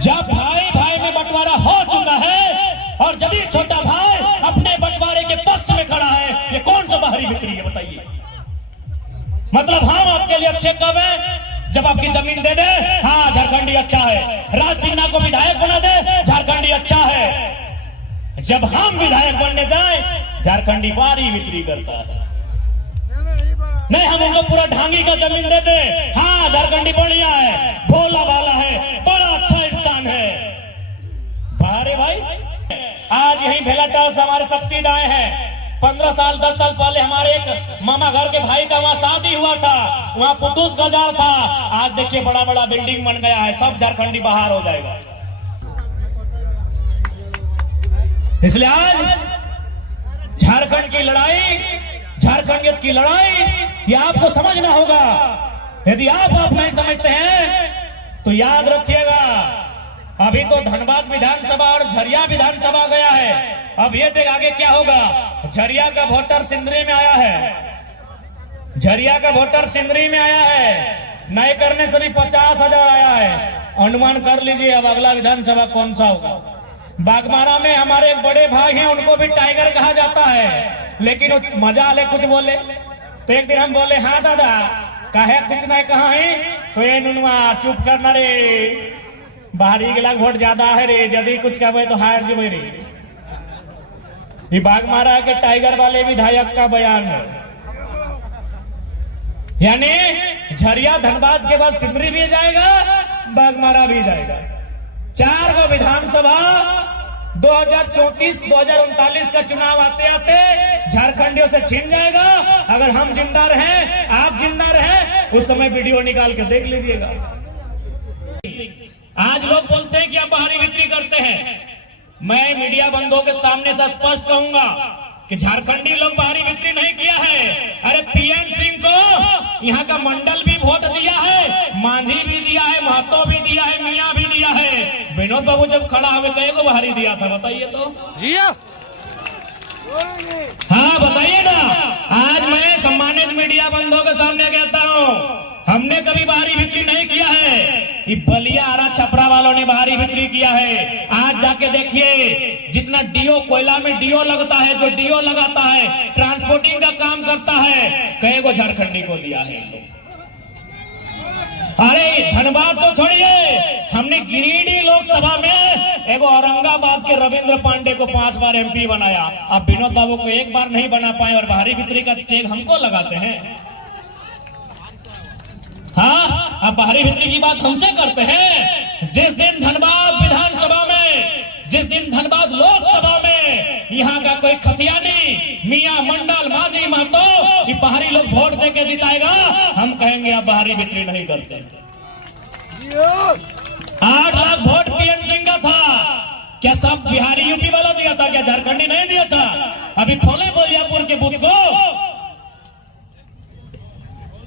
जब भाई भाई में बंटवारा हो चुका है और यदि छोटा भाई अपने बंटवारे के पक्ष में खड़ा है, ये कौन सा बाहरी बिक्री है बताइए? मतलब हम आपके लिए अच्छे कब है? जब आपकी जमीन दे दे, हाँ झारखंडी अच्छा है। राज सिन्हा को विधायक बना दे, झारखंडी अच्छा है। जब हम विधायक बनने जाए, झारखंडी बारी बिक्री करता है। नहीं, हम उनको पूरा ढांगी का जमीन देते, हाँ झारखंडी बढ़िया है, भोला भाला है, बड़ा अच्छा इंसान है। बाहरे भाई आज यही भेलाटाल से हमारे शक्ति आए हैं। 15 साल 10 साल पहले हमारे एक मामा घर के भाई का वहां शादी हुआ था, वहां पुटूस गजार था। आज देखिए बड़ा बड़ा बिल्डिंग बन गया है, सब झारखंडी बाहर हो जाएगा। इसलिए आज झारखंड की लड़ाई, झारखंडियत की लड़ाई, ये आपको समझना होगा। यदि आप नहीं समझते हैं तो याद रखिएगा, अभी तो धनबाद विधानसभा और झरिया विधानसभा गया है। अब ये देख आगे क्या होगा। झरिया का वोटर सिंदरी में आया है, झरिया का वोटर सिंदरी में आया है, नए करने से भी 50,000 आया है। अनुमान कर लीजिए अब अगला विधानसभा कौन सा होगा। बागमारा में हमारे एक बड़े भाई हैं, उनको भी टाइगर कहा जाता है, लेकिन मजा ले कुछ बोले तो एक दिन हम बोले, हाँ दादा कहे कुछ नहीं कहा है, कोई नुनवा चुप करना रे, बाहरी के लाख वोट ज्यादा है रे, यदि कुछ कहे तो हार जी रे। ये बागमारा के टाइगर वाले विधायक का बयान है। यानी झरिया धनबाद के बाद सिमरी भी जाएगा, बागमारा भी जाएगा। 4 गो विधानसभा 2034-2039 का चुनाव आते आते झारखंडियों से छीन जाएगा। अगर हम जिंदा रहे, आप जिंदा रहे, उस समय वीडियो निकाल के देख लीजिएगा। आज लोग बोलते हैं कि आप बाहरी बिक्री करते हैं। मैं मीडिया बंधुओं के सामने से स्पष्ट कहूंगा कि झारखंडी लोग बाहरी बिक्री नहीं किया है। अरे पीएन सिंह को यहाँ का मंडल भी वोट दिया है, मांझी भी दिया है, महतो भी दिया है, मियाँ भी दिया है। विनोद बाबू जब खड़ा हुए तो एक बाहरी दिया था, बताइए तो जी। हाँ बताइए ना। आज मैं सम्मानित मीडिया बंधुओं के सामने कहता हूँ, हमने कभी बाहरी बिक्री नहीं किया है। ये बलिया आरा छपरा वालों ने बाहरी बिक्री किया है। आज जाके देखिए, जितना डीओ कोयला में डीओ लगता है, जो डीओ लगाता है, ट्रांसपोर्टिंग का काम करता है, कई को झारखंडी को दिया है। अरे धनबाद तो छोड़िए, हमने गिरिडीह लोकसभा में एगो औरंगाबाद के रविंद्र पांडे को 5 बार एमपी बनाया। अब विनोद बाबू को एक बार नहीं बना पाए और बाहरी बिक्री का चेक हमको लगाते हैं। हाँ, अब बाहरी बिक्री की बात हमसे करते हैं। जिस दिन धनबाद विधानसभा में, जिस दिन धनबाद लोकसभा में यहाँ का कोई खतियानी, मियाँ, मंडल, मांझी, महतो, ये बाहरी लोग वोट देके जिताएगा, हम कहेंगे आप बाहरी बिक्री नहीं करते। 8 लाख वोट पीएन सिंह का था, क्या सब बिहारी यूपी वाला दिया था? क्या झारखंडी नहीं दिया था? अभी खोले बोलियापुर के बूथ को।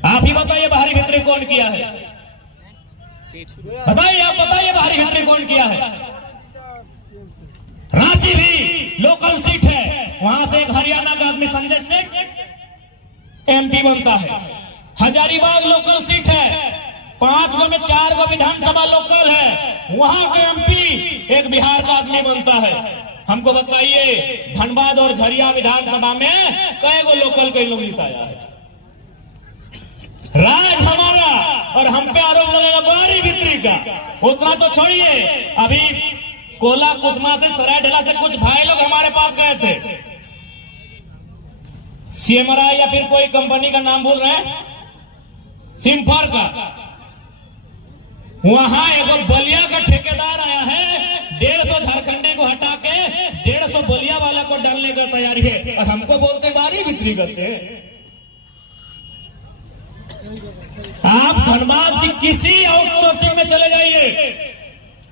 आप ही बताइए बाहरी बिक्री कौन किया है? बताइए, आप बताइए बाहरी बिक्री कौन किया है? रांची भी लोकल सीट है, वहां से एक हरियाणा का आदमी संजय सिंह एमपी बनता है। हजारीबाग लोकल सीट है, 5 गो में 4 गो विधानसभा लोकल है, वहां के एमपी एक बिहार का आदमी बनता है। हमको बताइए धनबाद और झरिया विधानसभा में कई गो लोकल के लोग जिताया है? राज हमारा और हम पे आरोप लगेगा बाहरी बिक्री का। उतना तो छोड़िए, अभी कोला कुसमा से सरायढेला से कुछ भाई लोग हमारे पास गए थे, सीएमआरआई या फिर कोई कंपनी का नाम बोल रहे हैं, सिम्फर का। वहां एक बलिया का ठेकेदार आया है, 150 झारखंडी को हटा के 150 बलिया वाला को डालने का तैयारी है, और हमको बोलते बाहरी बिक्री करते हैं। आप धनबाद की किसी आउटसोर्सिंग में चले जाइए,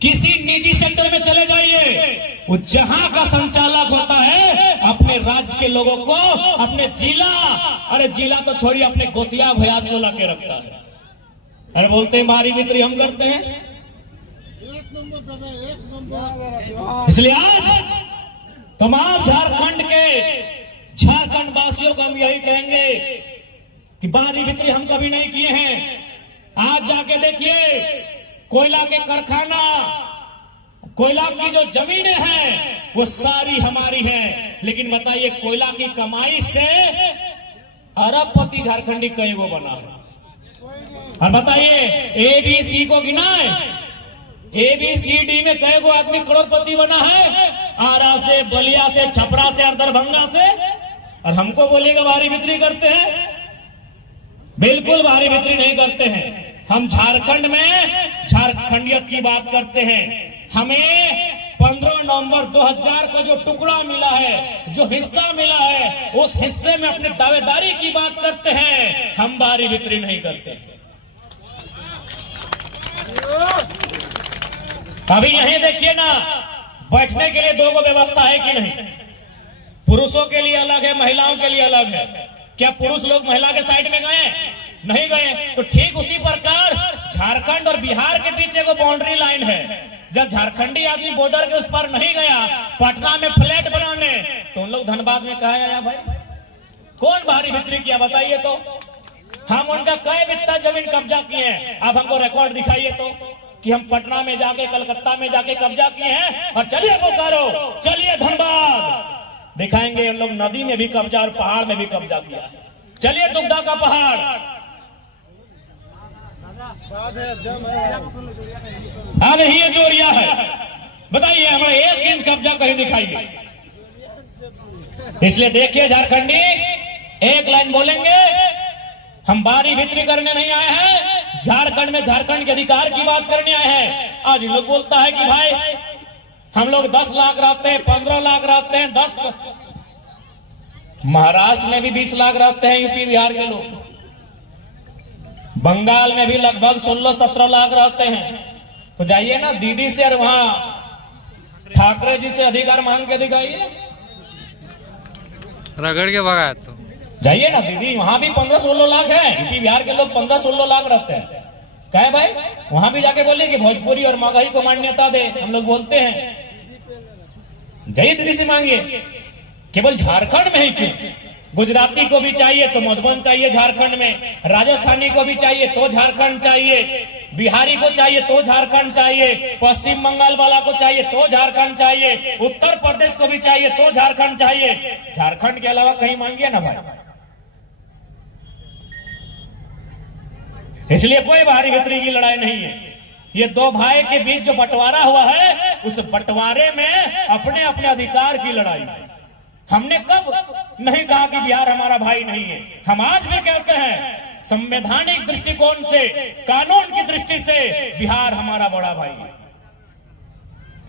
किसी निजी सेक्टर में चले जाइए, वो जहां का संचालक होता है अपने राज्य के लोगों को, अपने जिला, अरे जिला तो छोड़िए, अपने गोतिया भयात को लाके रखता है। अरे बोलते हैं बाहरी बिक्री हम करते हैं। इसलिए आज तमाम झारखंड के झारखंड वासियों को हम यही कहेंगे कि बाहरी बिक्री हम कभी नहीं किए हैं। आज जाके देखिए, कोयला के कारखाना कोयला की जो जमीनें हैं वो सारी हमारी हैं। लेकिन बताइए कोयला की कमाई से अरबपति झारखंडी कई गो बना है? अब बताइए एबीसी को गिना है, ABCD में कई गो आदमी करोड़पति बना है? आरा से, बलिया से, छपरा से और दरभंगा से। और हमको बोलेगा भारी बिक्री करते हैं? बिल्कुल भारी बिक्री नहीं करते हैं। हम झारखंड में झारखंडियत की बात करते हैं। हमें 15 नवंबर 2000 का जो टुकड़ा मिला है, जो हिस्सा मिला है, उस हिस्से में अपनी दावेदारी की बात करते हैं। हम भारी बिक्री नहीं करते। अभी यहीं देखिए ना, बैठने के लिए 2 गो व्यवस्था है कि नहीं? पुरुषों के लिए अलग है, महिलाओं के लिए अलग है। क्या पुरुष लोग महिला के साइड में गए? नहीं गए। तो ठीक उसी प्रकार झारखंड और बिहार के बीच एक बाउंड्री लाइन है। जब झारखंडी आदमी बॉर्डर के उस पर नहीं गया पटना में फ्लैट बनाने, तो उन लोग धनबाद में कहा आया भाई? कौन भारी बिक्री किया बताइए तो? हम उनका कई बित्ता जमीन कब्जा किए हैं। अब हमको रिकॉर्ड दिखाइए तो कि हम पटना में जाके, कलकत्ता में जाके कब्जा किए हैं। और चलिए बोकारो, चलिए धनबाद, दिखाएंगे उन लोग नदी में भी कब्जा और पहाड़ में भी कब्जा किया है। चलिए दुग्धा का पहाड़, अब ही जोरिया है। बताइए हमें 1 इंच कब्जा कहीं दिखाइए। इसलिए देखिए झारखंडी, एक लाइन बोलेंगे, हम बारी बिक्री करने नहीं आए हैं। झारखंड में झारखंड के अधिकार की बात करने आए हैं। आज लोग बोलता है कि भाई हम लोग 10 लाख रहते हैं, 15 लाख रहते हैं, 10 महाराष्ट्र में भी 20 लाख रहते हैं, यूपी बिहार के लोग, बंगाल में भी लगभग 16-17 लाख रहते हैं। तो जाइए ना दीदी से और वहां ठाकरे जी से अधिकार मांग के दिखाइए, रगड़ के भगाया। तो जाइए ना दीदी, वहां भी 15-16 लाख है। यूपी बिहार के लोग 15-16 लाख रहते हैं। कहे भाई वहां भी जाके बोलिए कि भोजपुरी और मगही को मान्यता दे। हम लोग बोलते हैं, जाइए दीदी से मांगिए। केवल झारखंड में ही क्यों, गुजराती को भी चाहिए तो मधुबन चाहिए झारखंड में, राजस्थानी को भी चाहिए तो झारखंड चाहिए, बिहारी को चाहिए तो झारखंड चाहिए, पश्चिम बंगाल वाला को चाहिए तो झारखंड चाहिए, उत्तर प्रदेश को भी चाहिए तो झारखंड चाहिए। झारखंड के अलावा कहीं मांगिए ना भाई। इसलिए कोई भारी बिक्री की लड़ाई नहीं है। ये 2 भाई के बीच जो बंटवारा हुआ है, उस बंटवारे में अपने अपने अधिकार की लड़ाई है। हमने कब नहीं कहा कि बिहार हमारा भाई नहीं है? हम आज भी कहते हैं संवैधानिक दृष्टिकोण से, कानून की दृष्टि से बिहार हमारा बड़ा भाई है।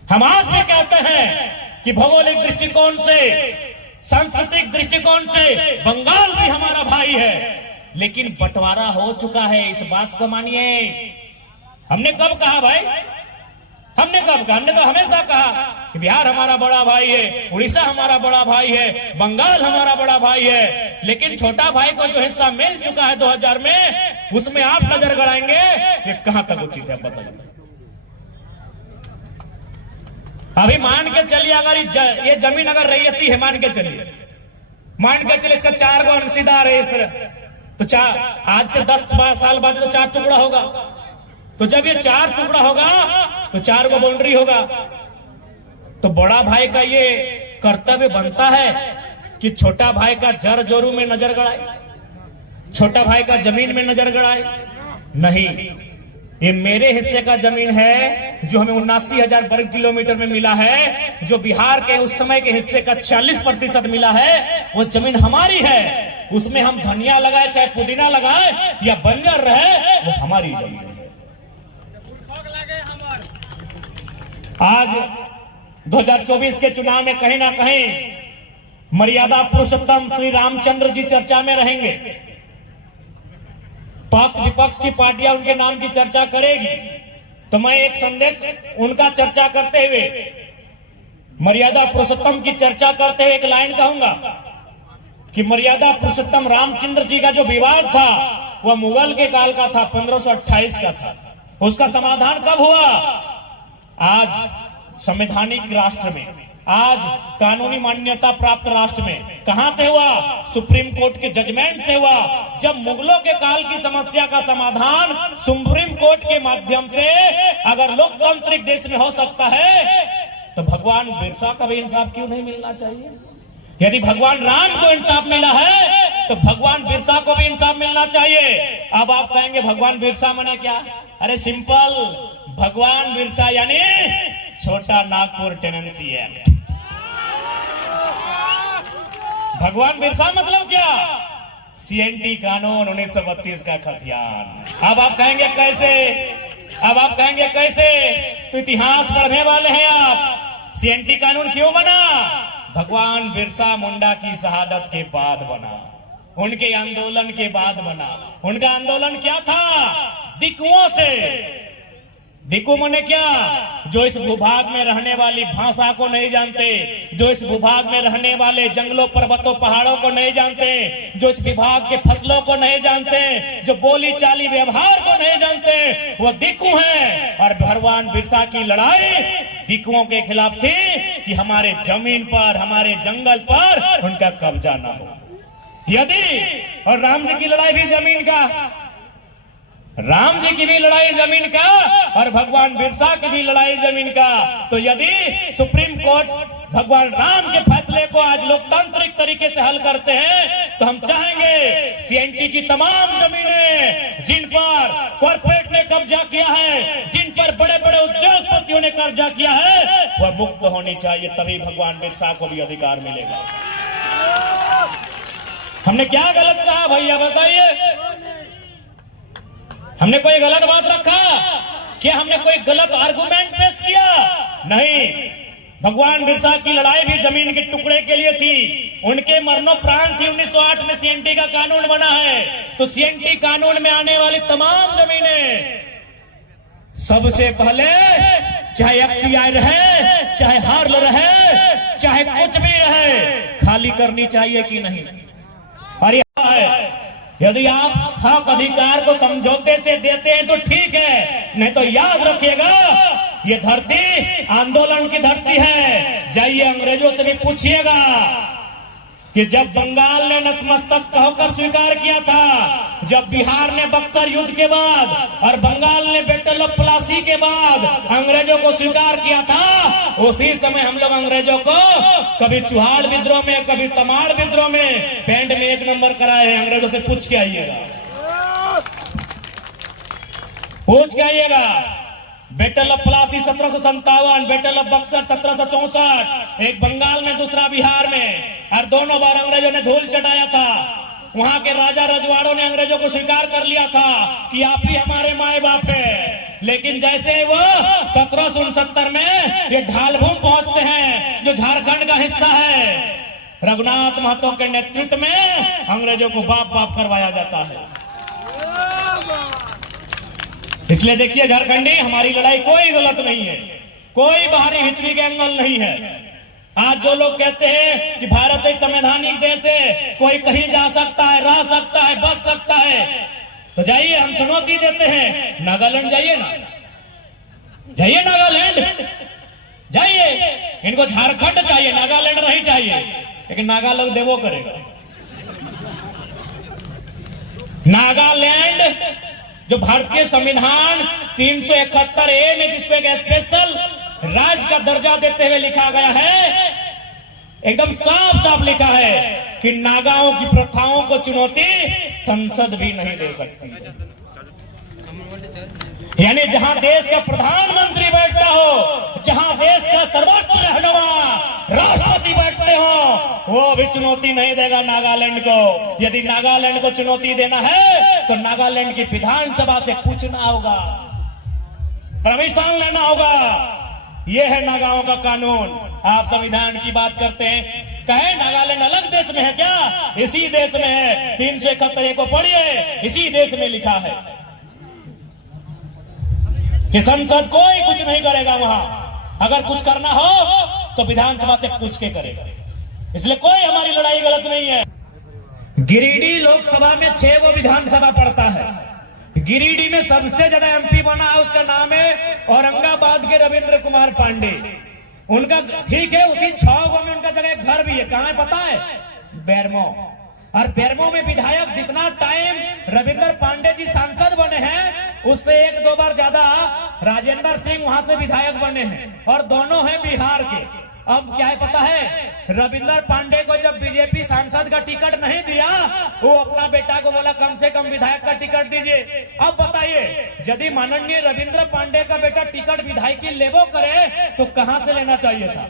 हम आज भी कहते हैं कि भौगोलिक दृष्टिकोण से, सांस्कृतिक दृष्टिकोण से बंगाल भी हमारा भाई है। लेकिन बंटवारा हो चुका है, इस बात को मानिए। हमने कब कहा भाई? हमने कब कहा? हमने तो हमेशा कहा कि बिहार हमारा बड़ा भाई है, उड़ीसा हमारा बड़ा भाई है, बंगाल हमारा बड़ा भाई है। लेकिन छोटा भाई को जो हिस्सा मिल चुका है 2000 में, उसमें आप नजर गड़ाएंगे कि कहां तक उचित है? बताइए। अभी मान के चलिए, अगर ये जमीन अगर रैयती है, मान के चलिए, मान के चलिए इसका 4 गो अंशीदार है, तो आज से 10 साल बाद तो 4 टुकड़ा होगा। तो जब ये 4 टुकड़ा होगा तो 4 गो बाउंड्री होगा। तो बड़ा भाई का ये कर्तव्य बनता है कि छोटा भाई का जर जोरू में नजर गड़ाए, छोटा भाई का जमीन में नजर गड़ाए। नहीं, ये मेरे हिस्से का जमीन है जो हमें 79,000 वर्ग किलोमीटर में मिला है, जो बिहार के उस समय के हिस्से का 46% मिला है, वो जमीन हमारी है। उसमें हम धनिया लगाए, चाहे पुदीना लगाए या बंजर रहे, वो हमारी जमीन है। आज 2024 के चुनाव में कहीं ना कहीं मर्यादा पुरुषोत्तम श्री रामचंद्र जी चर्चा में रहेंगे। पक्ष विपक्ष की पार्टियां उनके नाम की चर्चा करेगी। तो मैं एक संदेश उनका चर्चा करते हुए, मर्यादा पुरुषोत्तम की चर्चा करते हुए एक लाइन कहूंगा कि मर्यादा पुरुषोत्तम रामचंद्र जी का जो विवाद था वह मुगल के काल का था, 1528 का था। उसका समाधान कब हुआ? आज संवैधानिक राष्ट्र में आज कानूनी मान्यता प्राप्त राष्ट्र में कहां से हुआ? सुप्रीम कोर्ट के जजमेंट से हुआ। जब मुगलों के काल की समस्या का समाधान सुप्रीम कोर्ट के माध्यम से अगर लोकतांत्रिक देश में हो सकता है, तो भगवान बिरसा का भी इंसाफ क्यों नहीं मिलना चाहिए? यदि भगवान राम को इंसाफ मिला है तो भगवान बिरसा को भी इंसाफ मिलना चाहिए। अब आप कहेंगे भगवान बिरसा माने क्या? अरे सिंपल, भगवान बिरसा यानी छोटा नागपुर टेनेंसी एक्ट। भगवान बिरसा मतलब क्या? सीएनटी कानून 1932 का खतियान। अब आप कहेंगे कैसे? अब आप कहेंगे कैसे? तो इतिहास पढ़ने वाले हैं आप। सीएनटी कानून क्यों बना? भगवान बिरसा मुंडा की शहादत के बाद बना, उनके आंदोलन के बाद बना। उनका आंदोलन क्या था? दिकुओं से। दिकु माने क्या? जो इस भूभाग में रहने वाली भाषा को नहीं जानते, जो इस भूभाग में रहने वाले जंगलों, पर्वतों, पहाड़ों को नहीं जानते, जो इस विभाग के फसलों को नहीं जानते, जो बोली चाली व्यवहार को नहीं जानते, वो दिकु हैं। और भगवान बिरसा की लड़ाई दिकुओं के खिलाफ थी कि हमारे जमीन पर, हमारे जंगल पर उनका कब्जा ना हो। यदि और राम जी की लड़ाई भी जमीन का, राम जी की भी लड़ाई जमीन का और भगवान बिरसा की भी लड़ाई जमीन का। तो यदि सुप्रीम कोर्ट भगवान राम के फैसले को आज लोकतांत्रिक तरीके से हल करते हैं, तो हम चाहेंगे सीएनटी की तमाम जमीनें जिन पर कॉर्पोरेट ने कब्जा किया है, जिन पर बड़े बड़े उद्योगपतियों ने कब्जा किया है, वह मुक्त होनी चाहिए। तभी भगवान बिरसा को भी अधिकार मिलेगा। हमने क्या गलत कहा भैया बताइए? हमने कोई गलत बात रखा क्या? हमने कोई गलत आर्गुमेंट पेश किया? नहीं। भगवान बिरसा की लड़ाई भी जमीन के टुकड़े के लिए थी, उनके मरणोप्राण थी। 1908 में सीएनटी का कानून बना है, तो सीएनटी कानून में आने वाली तमाम जमीनें सबसे पहले, चाहे एफसीआई रहे, चाहे हार्ल रहे, चाहे कुछ भी रहे, खाली करनी चाहिए कि नहीं? और यह है, यदि आप हक अधिकार को समझौते से देते हैं तो ठीक है, नहीं तो याद रखिएगा ये धरती आंदोलन की धरती है। जाइए अंग्रेजों से भी पूछिएगा कि जब बंगाल ने नतमस्तक होकर स्वीकार किया था, जब बिहार ने बक्सर युद्ध के बाद और बंगाल ने बैटल ऑफ प्लासी के बाद अंग्रेजों को स्वीकार किया था, उसी समय हम लोग अंग्रेजों को कभी चुहाड़ विद्रोह में, कभी तमाड़ विद्रोह में बैंड में 1 नंबर कराए हैं। अंग्रेजों से पूछ के आइएगा, पूछ के आइएगा। Battle of Plassey 1757, battle of Buxar 1764, एक बंगाल में, दूसरा बिहार में, और दोनों बार अंग्रेजों ने धूल चटाया था। वहां के राजा रजवाड़ों ने अंग्रेजों को स्वीकार कर लिया था कि आप ही हमारे माए बाप है। लेकिन जैसे वो 1769 में ये ढालभूम पहुंचते हैं, जो झारखंड का हिस्सा है, रघुनाथ महतो के नेतृत्व में अंग्रेजों को बाप बाप करवाया जाता है। इसलिए देखिए झारखंडी, हमारी लड़ाई कोई गलत नहीं है, कोई बाहरी भीतरी के एंगल नहीं है। आज जो लोग कहते हैं कि भारत एक संवैधानिक देश है, कोई कहीं जा सकता है, रह सकता है, बच सकता है, तो जाइए, हम चुनौती देते हैं, नागालैंड जाइए ना, जाइए नागालैंड जाइए। इनको झारखंड चाहिए, नागालैंड नहीं चाहिए, लेकिन नागा लोग देवो करेगा। नागालैंड जो भारतीय संविधान 371A में जिसको एक स्पेशल राज्य का दर्जा देते हुए लिखा गया है, एकदम साफ साफ लिखा है कि नागाओं की प्रथाओं को चुनौती संसद भी नहीं दे सकती। यानी जहां देश का प्रधानमंत्री बैठता हो, जहां देश का सर्वोच्च रहनुमा राष्ट्रपति बैठते हो, वो भी चुनौती नहीं देगा नागालैंड को। यदि नागालैंड को चुनौती देना है तो नागालैंड की विधानसभा से पूछना होगा, परमिशन लेना होगा। यह है नागाओं का कानून। आप संविधान की बात करते हैं, कहे नागालैंड अलग देश में है क्या? इसी देश में है। 371 को पढ़िए, इसी देश में लिखा है कि संसद कोई कुछ नहीं करेगा वहां। अगर कुछ करना हो तो विधानसभा से पूछ के करेगा। इसलिए कोई हमारी लड़ाई गलत नहीं है। गिरिडीह लोकसभा में 6 वो विधानसभा पड़ता है। गिरिडीह में सबसे ज्यादा एमपी बना है, उसका नाम है औरंगाबाद के रविंद्र कुमार पांडे। उनका ठीक है, उसी 6 गांव में उनका जगह एक घर भी है। कहां है पता है? बेरमो। और बेरमो में विधायक जितना टाइम रविंद्र पांडे जी सांसद बने हैं, उससे 1-2 बार ज्यादा राजेंद्र सिंह वहां से विधायक बने हैं, और दोनों हैं बिहार के। अब क्या है पता है? रविंद्र पांडे को जब बीजेपी सांसद का टिकट नहीं दिया, वो अपना बेटा को बोला कम से कम विधायक का टिकट दीजिए। अब बताइए, यदि माननीय रविंद्र पांडे का बेटा टिकट विधायकी लेवो करे तो कहां से लेना चाहिए था?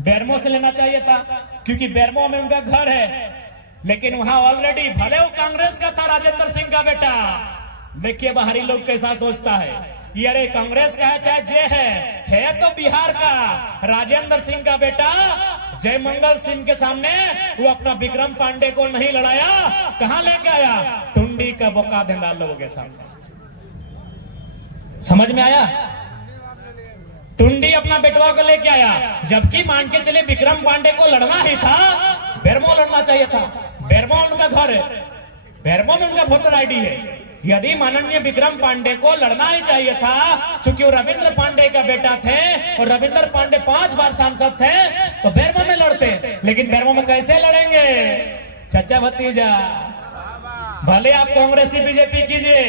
बेरमो से लेना चाहिए था, क्योंकि बेरमो में उनका घर है। लेकिन वहां ऑलरेडी भले वो कांग्रेस का था राजेंद्र सिंह का बेटा। देखिए बाहरी लोग कैसा सोचता है, ये अरे कांग्रेस का है चाहे जे है तो बिहार का। राजेंद्र सिंह का बेटा जयमंगल सिंह के सामने वो अपना विक्रम पांडे को नहीं लड़ाया, कहां लेके आया? टुंडी का बोका धंधा लोगों के सामने। समझ में आया? टुंडी अपना बेटवा को लेके आया, जबकि मान के चले विक्रम पांडे को लड़ना ही था, बेरमो लड़ना चाहिए था। बेरमो उनका घर है, बेरमो में उनका वोटर आईडी है। यदि माननीय विक्रम पांडे को लड़ना ही चाहिए था, क्योंकि वो रविंद्र पांडे का बेटा थे और रविंद्र पांडे 5 बार सांसद थे, तो बेरमो में लड़ते। लेकिन बेरमो में कैसे लड़ेंगे? चचा भतीजा, भले आप कांग्रेसी बीजेपी कीजिए।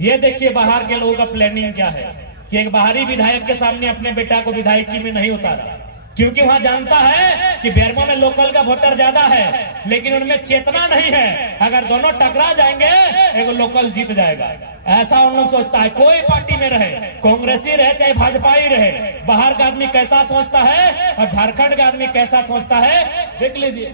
ये देखिए बाहर के लोगों का प्लानिंग क्या है कि एक बाहरी विधायक के सामने अपने बेटा को विधायकी में नहीं उतारा, क्योंकि वहां जानता है कि बेरमो में लोकल का वोटर ज्यादा है, लेकिन उनमें चेतना नहीं है। अगर दोनों टकरा जाएंगे, एगो लोकल जीत जाएगा, ऐसा उन लोग सोचता है। कोई पार्टी में रहे, कांग्रेसी रहे चाहे भाजपा ही रहे, बाहर का आदमी कैसा सोचता है और झारखंड का आदमी कैसा सोचता है, देख लीजिए।